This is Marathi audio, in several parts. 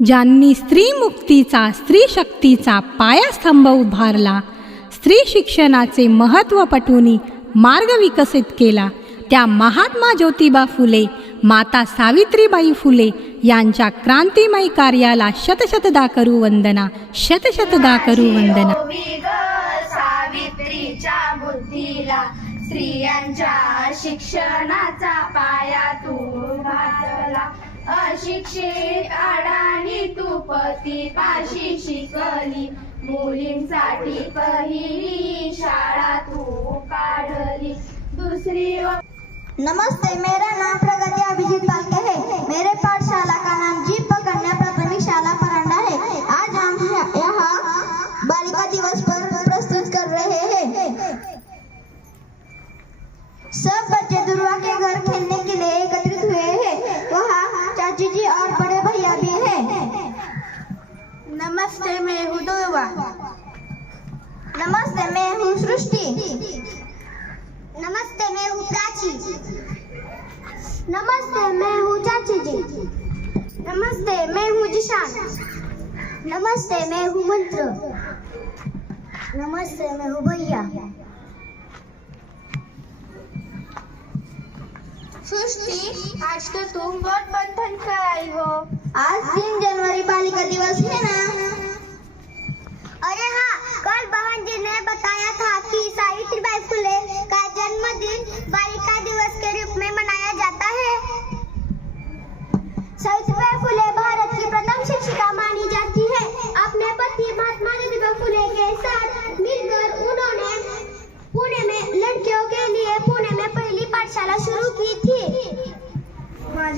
ज्यांनी स्त्री मुक्तीचा स्त्री शक्तीचा पायास्तंभ उभारला स्त्री शिक्षणाचे महत्त्व पटवून मार्ग विकसित केला. त्या महात्मा ज्योतिबा फुले माता सावित्रीबाई फुले यांच्या क्रांतिमय कार्याला शतशतदा करू वंदना शतशतदा करू वंदना सावित्रीच्या बुद्धीला स्त्रियांच्या शिक्षणाचा पाया तू अशिक्षित अडाणी तुपती पाशी शिकली मुलींसाठी पहिली शाळा तू काढली. दुसरी नमस्ते मेरा नाम प्रगति अभिजीत पालके है. मेरे पाठशाला का नाम जीप कन्या नमस्ते मैं हूँ सृष्टि। नमस्ते मैं हूँ प्राची नमस्ते मैं हूँ चाची जी। नमस्ते मैं हूँ जिशान। नमस्ते मैं हूँ मंत्र। नमस्ते मैं हूँ भैया। सृष्टि आज तो तुम बहुत बंधन कर आई हो। आज तीन जनवरी बालिका दिवस है ना?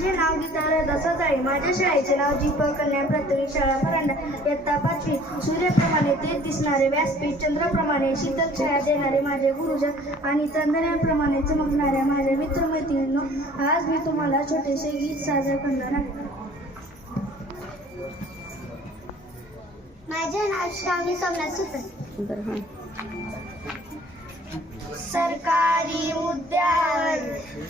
माझे नाव गीता रदासच आहे माझ्या शाळेचे नाव दीपक कन्या प्राथमिक शाळा परांडा इयत्ता पाचवी. सूर्याप्रमाणे तेज दिसणारे व्यासपीठ चंद्राप्रमाणे शीतल छाया देणारे माझे गुरुजन आणि चंदनाप्रमाणे चमकणाऱ्या माझ्या मित्रमैत्रिणींनो आज मी तुम्हाला छोटेसे गीत सादर करणार आहे. माझे नाव श्रावणी सोमनाथ सुपर सरकारी उद्यावर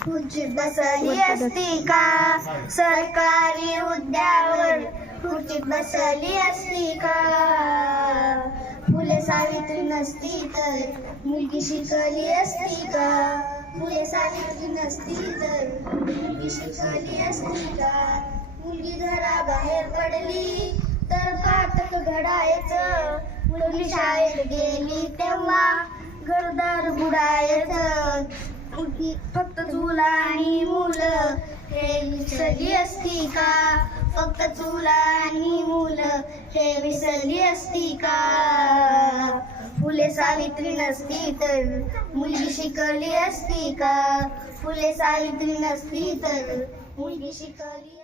खुर्ची बसली असती का? सरकारी उद्यावर खुर्ची बसली असती का? फुले सावित्री नसती तर मुलगी शिकली असती का? फुले सावित्री नसती तर मुलगी शिकली असती का? मुलगी घराबाहेर पडली तर पातक घडायचं. मुलगी शाळेत गेली तेव्हा घरदार बुडायच. फक्त चुला आणि मुलं. हे विसरली असती का? फक्त चुला आणि मुलं. हे विसरली असती का? फुले सावित्री नसती तर मुलगी शिकली असती का? फुले सावित्री नसती तर मुलगी शिकली